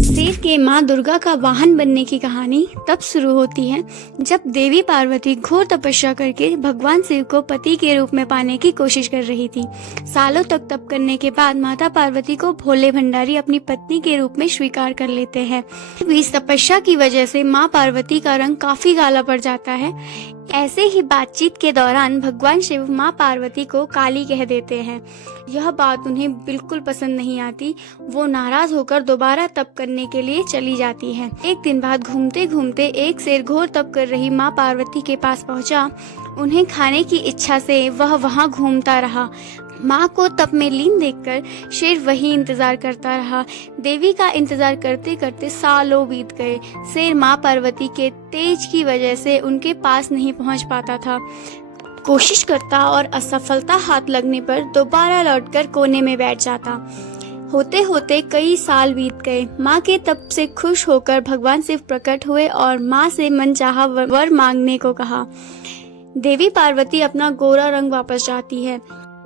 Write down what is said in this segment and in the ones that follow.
शेर के माँ दुर्गा का वाहन बनने की कहानी तब शुरू होती है जब देवी पार्वती घोर तपस्या करके भगवान शिव को पति के रूप में पाने की कोशिश कर रही थी। सालों तक तप करने के बाद माता पार्वती को भोले भंडारी अपनी पत्नी के रूप में स्वीकार कर लेते हैं। इस तपस्या की वजह से माँ पार्वती का रंग काफी काला पड़ जाता है। ऐसे ही बातचीत के दौरान भगवान शिव माँ पार्वती को काली कह देते हैं। यह बात उन्हें बिल्कुल पसंद नहीं आती। वो नाराज होकर दोबारा तप करने के लिए चली जाती है। एक दिन बाद घूमते घूमते एक शेर घोर तप कर रही माँ पार्वती के पास पहुंचा। उन्हें खाने की इच्छा से वह वहां घूमता रहा। माँ को तप में लीन देखकर शेर वही इंतजार करता रहा। देवी का इंतजार करते करते सालों बीत गए। शेर माँ पार्वती के तेज की वजह से उनके पास नहीं पहुँच पाता था। कोशिश करता और असफलता हाथ लगने पर दोबारा लौटकर कोने में बैठ जाता। होते होते कई साल बीत गए। माँ के तप से खुश होकर भगवान शिव प्रकट हुए और माँ से मनचाहा वर मांगने को कहा। देवी पार्वती अपना गोरा रंग वापस चाहती है।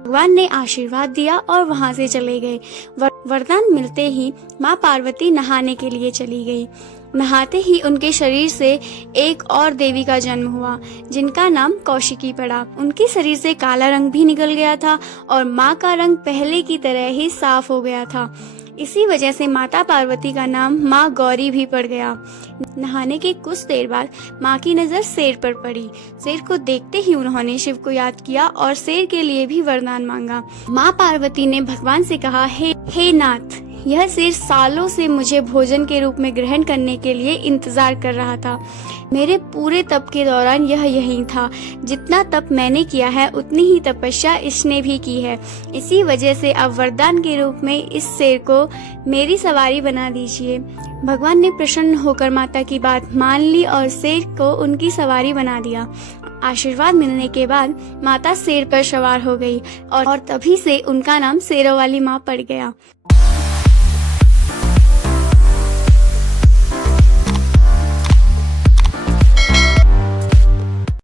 भगवान ने आशीर्वाद दिया और वहां से चले गए। वरदान मिलते ही माँ पार्वती नहाने के लिए चली गई। नहाते ही उनके शरीर से एक और देवी का जन्म हुआ जिनका नाम कौशिकी पड़ा। उनके शरीर से काला रंग भी निकल गया था और माँ का रंग पहले की तरह ही साफ हो गया था। इसी वजह से माता पार्वती का नाम माँ गौरी भी पड़ गया। नहाने के कुछ देर बाद माँ की नजर शेर पर पड़ी। शेर को देखते ही उन्होंने शिव को याद किया और शेर के लिए भी वरदान मांगा। माँ पार्वती ने भगवान से कहा, हे नाथ, यह शेर सालों से मुझे भोजन के रूप में ग्रहण करने के लिए इंतजार कर रहा था। मेरे पूरे तप के दौरान यह यहीं था। जितना तप मैंने किया है उतनी ही तपस्या इसने भी की है। इसी वजह से अब वरदान के रूप में इस शेर को मेरी सवारी बना दीजिए। भगवान ने प्रसन्न होकर माता की बात मान ली और शेर को उनकी सवारी बना दिया। आशीर्वाद मिलने के बाद माता शेर पर सवार हो गई और तभी से उनका नाम शेरों वाली माँ पड़ गया।